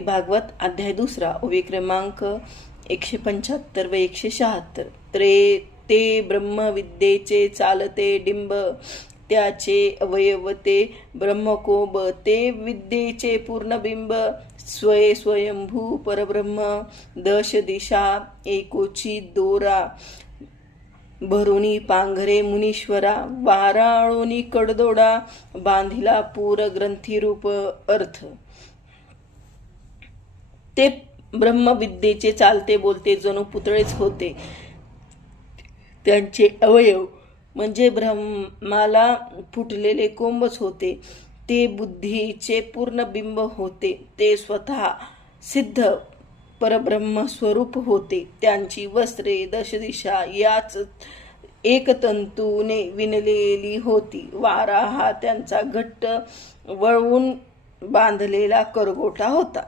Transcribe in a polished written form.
भागवत अध्याय 2 ओवी क्रमांक 175 व 176. ते ब्रह्मविद्येचे चालते डिंब, त्याचे अवयव ते ब्रह्मकोब, ते विद्येचे पूर्णबिंब, स्वयंभू परब्रह्म, दश दिशा एकोची दोरा, भरुणी पांघरे मुनीश्वरा, वाराळोनी कडदोडा, बांधिला पूर ग्रंथीरूप अर्थ. ते ब्रह्मविद्येचे चालते बोलते जणू पुतळेच होते. त्यांचे अवयव म्हणजे ब्रह्माला फुटलेले कोंबच होते. ते बुद्धीचे पूर्ण बिंब होते. ते स्वतः सिद्ध परब्रह्म स्वरूप होते. त्यांची वस्त्रे दशदिशा याच एकतंतूने विणलेली होती. वारा हा त्यांचा घट्ट वळवून बांधलेला करगोटा होता.